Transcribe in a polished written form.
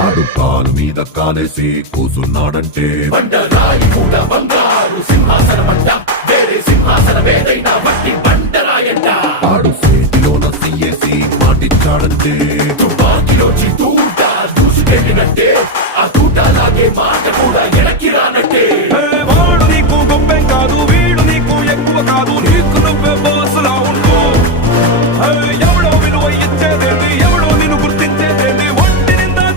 ఆడు కాలు మీద కాలేసి కూసున్నాడంటే బండరాయి కూడా బంగారు సింహాసనమంట, వేరే సింహాసనమేదైనా వట్టి బండరాయంట. ఆడు చేతిలోన సీయేసి మాటిచ్చాడంటే తుపాకిలోచి తూట దూసుకెళ్ళినట్టే, ఆ తూట లాగే మాట కూడా ఎనక్కి రానట్టే. వాడు నీకు గొప్పేం కాదు, వీడు నీకు ఎక్కువ కాదు,